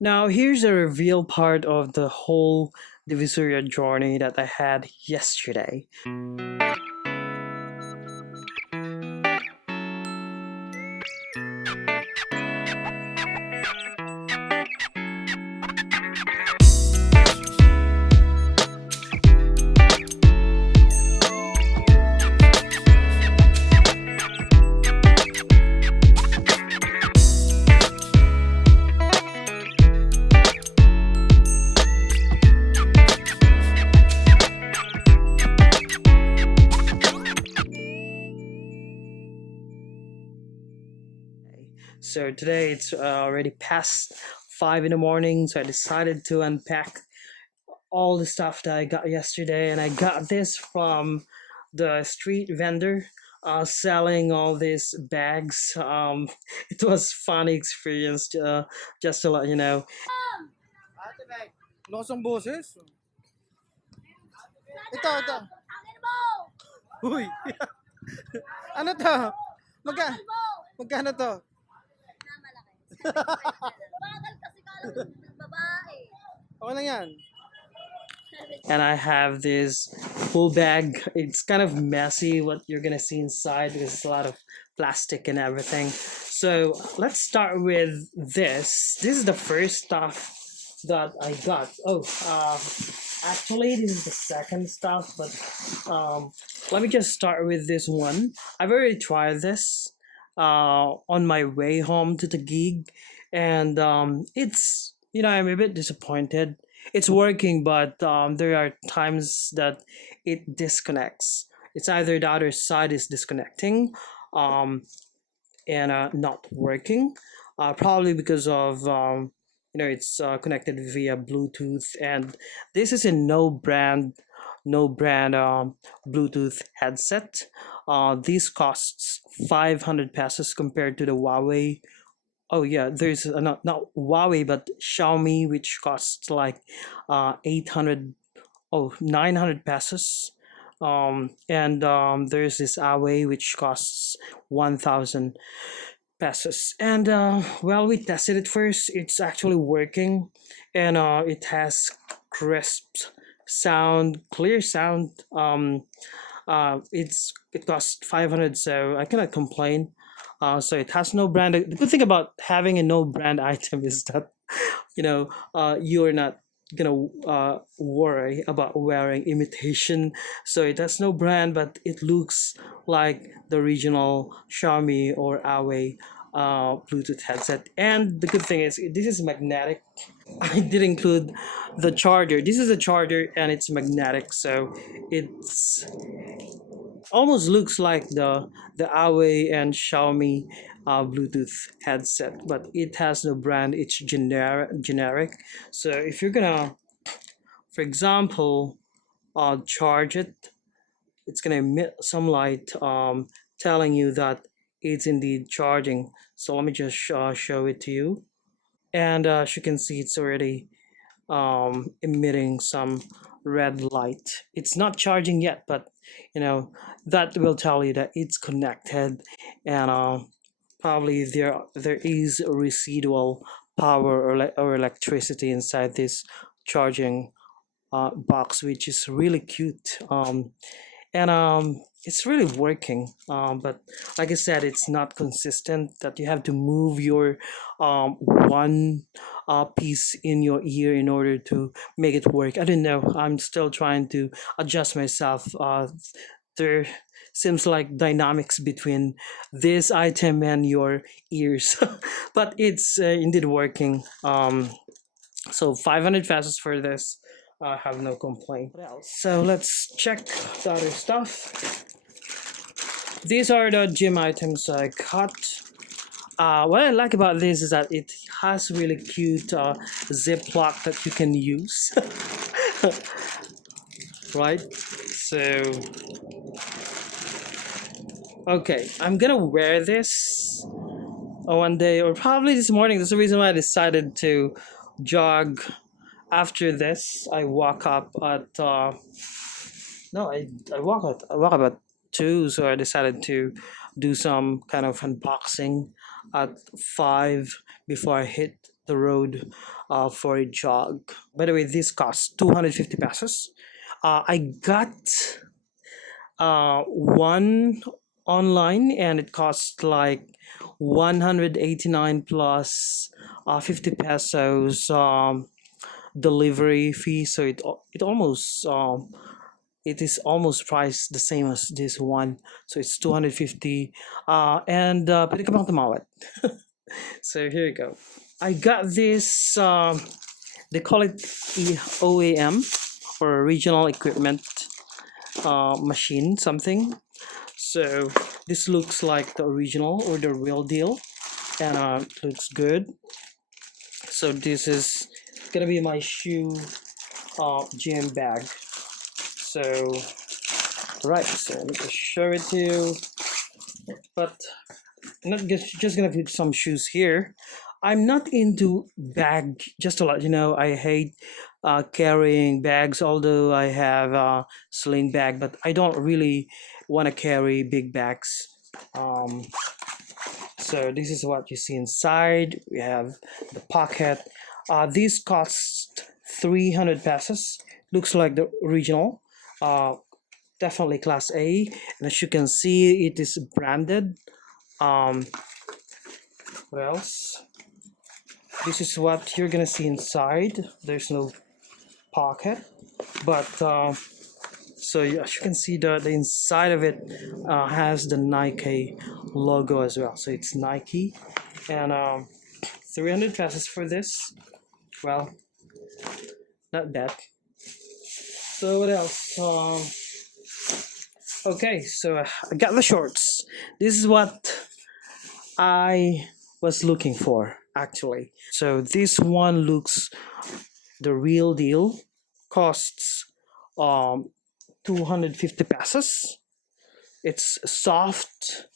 Now, here's a reveal part of the whole Divisoria journey that I had yesterday. So today it's already past 5 in the morning, so I decided to unpack all the stuff that I got yesterday, and I got this from the street vendor selling all these bags. It was funny experience, just to let you know. Lakas ang boses. Ito. Uy, ano to? Magka, magkano to? Okay lang yan. And I have this full bag. It's kind of messy what you're gonna see inside because it's a lot of plastic and everything. So let's start with this. This is the first stuff that I got. Actually, this is the second stuff, but let me just start with this one. I've already tried this on my way home to the gig, and it's, I'm a bit disappointed. It's working, but there are times that it disconnects. It's either the other side is disconnecting um, and not working, probably because of it's connected via Bluetooth, and this is a no brand Bluetooth headset. This costs 500 pesos compared to the Huawei. Oh yeah, there's not Huawei but Xiaomi, which costs like 800, 900 pesos. And there's this Huawei which costs 1,000 pesos. And well, we tested it first. It's actually working, and it has crisp sound, clear sound. It costs 500, so I cannot complain. So it has no brand. The good thing about having a no brand item is that you're not gonna worry about wearing imitation. So it has no brand, but it looks like the original Xiaomi or Huawei Bluetooth headset. And the good thing is this is magnetic. I did include the charger. This is a charger and it's magnetic, so it's almost looks like the Huawei and Xiaomi Bluetooth headset, but it has no brand. It's generic. So if you're gonna, for example, charge it, it's gonna emit some light, telling you that it's indeed charging. So let me just show it to you, and as you can see, it's already emitting some red light. It's not charging yet, but that will tell you that it's connected, and probably there is a residual power or electricity inside this charging box, which is really cute. And it's really working, but like I said, it's not consistent, that you have to move your one piece in your ear in order to make it work. I don't know, I'm still trying to adjust myself. There seems like dynamics between this item and your ears, but it's indeed working. So 500 pesos for this, I have no complaint. What else? So let's check the other stuff. These are the gym items I got. What I like about this is that it has really cute zip lock that you can use. Right? So, okay, I'm gonna wear this one day, or probably this morning. That's the reason why I decided to jog. After this, I walk up at no, I walk up at 2, so I decided to do some kind of unboxing at 5 before I hit the road for a jog. By the way, this costs 250 pesos. I got one online and it cost like 189 plus 50 pesos delivery fee, so it is almost priced the same as this one, so it's 250 and pwede ka bang tumawad? So here you go. I got this they call it OEM, or regional equipment machine something. So this looks like the original or the real deal, and it looks good. So this is gonna be my shoe gym bag. So right, so let me just show it to you. But I'm not just gonna put some shoes here. I'm not into bag. Just to let you know, I hate carrying bags. Although I have a sling bag, but I don't really want to carry big bags. Um, so this is what you see inside. We have the pocket. This cost 300 pesos. Looks like the original. Definitely class A. And as you can see, it is branded. Um, what else? This is what you're gonna see inside. There's no pocket, but as you can see, the inside of it has the Nike logo as well. So it's Nike, and 300 pesos for this. Well, not bad. So what else? Okay, so I got the shorts. This is what I was looking for actually. So this one looks the real deal. Costs 250 pesos. It's soft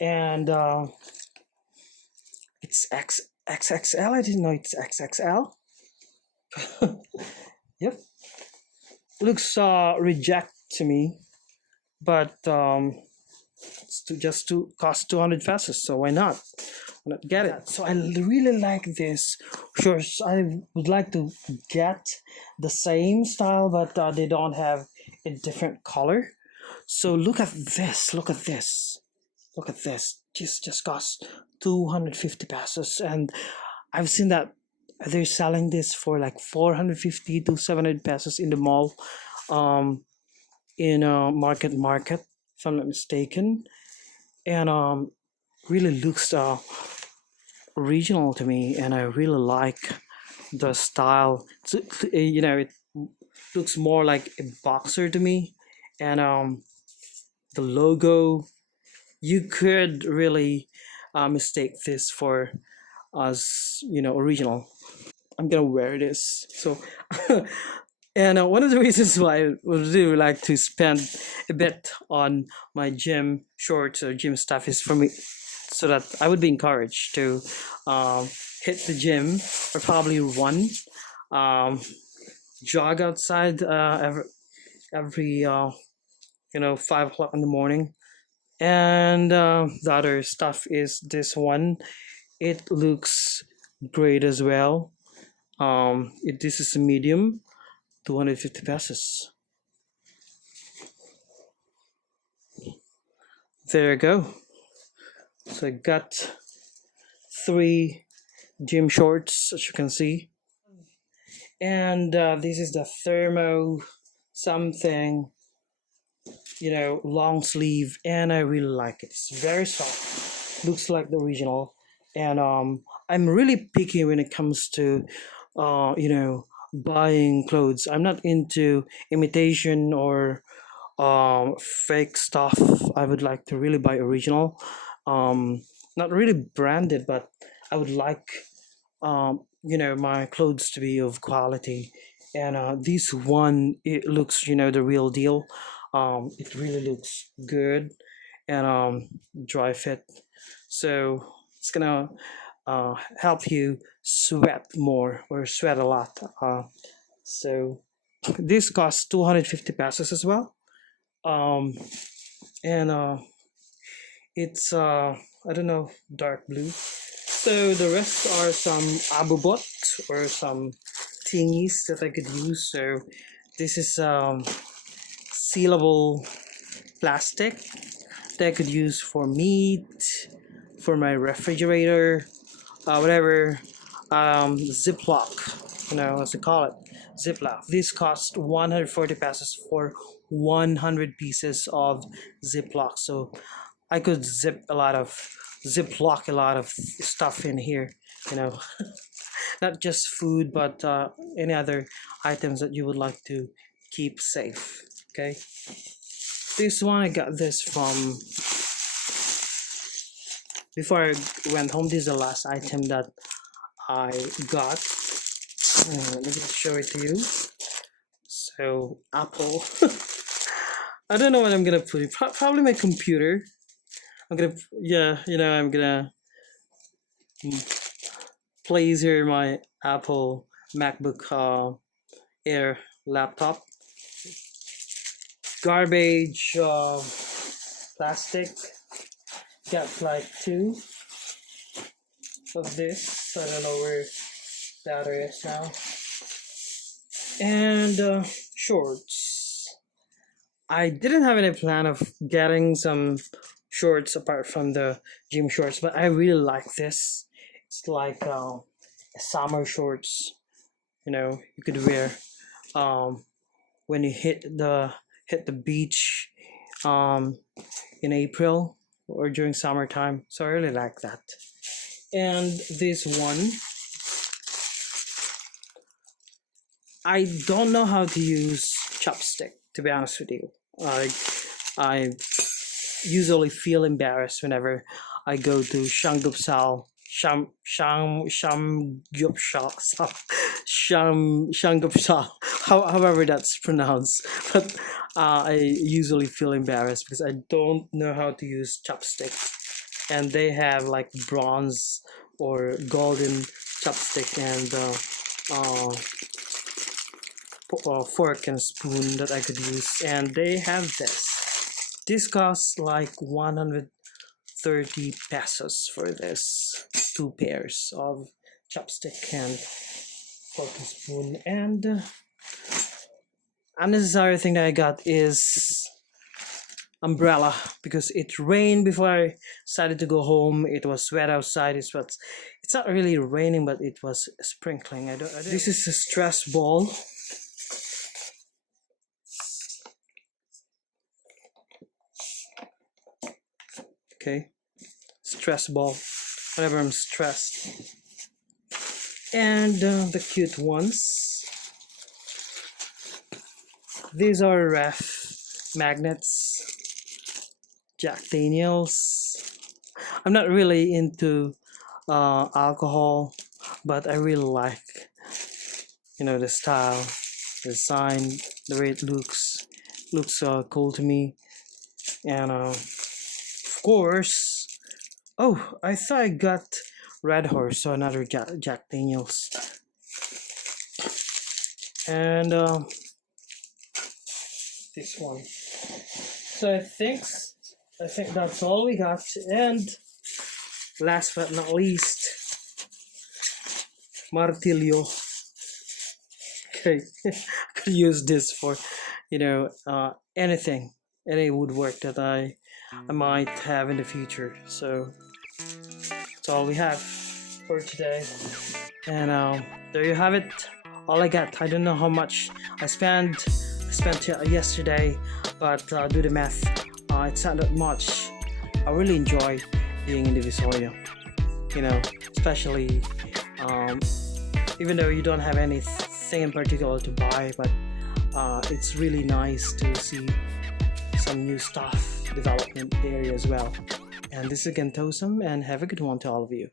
and it's XXL. I didn't know it's XXL. Yep, looks reject to me, but it's just to cost 200 pesos, so why not? Why not get it? So I really like this. Sure, I would like to get the same style, but they don't have a different color. So look at this. Look at this. Look at this. Just cost 250 pesos, and I've seen that they're selling this for like 450 to 700 pesos in the mall, in a market, if I'm not mistaken, and really looks original to me, and I really like the style. It looks more like a boxer to me, and the logo, you could really mistake this for as original. I'm gonna wear this. So and one of the reasons why I would really like to spend a bit on my gym shorts or gym stuff is for me, so that I would be encouraged to hit the gym, or probably run, um, jog outside every 5 o'clock in the morning. And the other stuff is this one. It looks great as well. This is a medium, 250 pesos. There you go. So I got 3 gym shorts, as you can see, and this is the thermo something, long sleeve, and I really like it. It's very soft, looks like the original, and I'm really picky when it comes to buying clothes. I'm not into imitation or fake stuff. I would like to really buy original, not really branded, but I would like my clothes to be of quality. And this one, it looks the real deal. It really looks good, and dry fit, so it's gonna help you sweat more, or sweat a lot. So this costs 250 pesos as well. um and it's I don't know, dark blue. So the rest are some abubot or some thingies that I could use. So this is sealable plastic that I could use for meat, for my refrigerator, whatever. Ziploc, as they call it, Ziploc. This cost 140 pesos for 100 pieces of Ziploc. So I could ziplock a lot of stuff in here, you know, not just food, but any other items that you would like to keep safe. Okay, this one I got this from before I went home. This is the last item that I got. Let me just show it to you. So Apple. I don't know what I'm gonna put it. Probably my computer. I'm gonna place here my Apple MacBook Air laptop. Garbage plastic. Got like 2 of this. I don't know where that is now. And shorts. I didn't have any plan of getting some shorts apart from the gym shorts, but I really like this. It's like summer shorts. You could wear when you hit the beach in April or during summertime. So I really like that. And this one, I don't know how to use chopstick, to be honest with you. I usually feel embarrassed whenever I go to Shanggupsal, Shanggupsal, however that's pronounced. But I usually feel embarrassed because I don't know how to use chopstick, and they have like bronze or golden chopstick and fork and spoon that I could use, and they have this. This costs like 130 pesos for this 2 pairs of chopstick and fork and spoon. And unnecessary thing that I got is umbrella, because it rained before I decided to go home. It was wet outside. It's not really raining, but it was sprinkling. This is a stress ball. Okay, stress ball whenever I'm stressed. And the cute ones, these are ref magnets, Jack Daniels. I'm not really into alcohol, but I really like the style, the design, the way it looks cool to me. And of course, oh, I thought I got Red Horse, so another Jack Daniels. And this one. So I think that's all we got. And last but not least, martillo. Okay, I could use this for anything, any woodwork that I might have in the future. So that's all we have for today. And there you have it. All I got. I don't know how much I spent yesterday, but do the math. It's not that much. I really enjoy being in Divisoria. Especially even though you don't have anything in particular to buy, but it's really nice to see some new stuff development area as well. And this is again Tosum, and have a good one to all of you.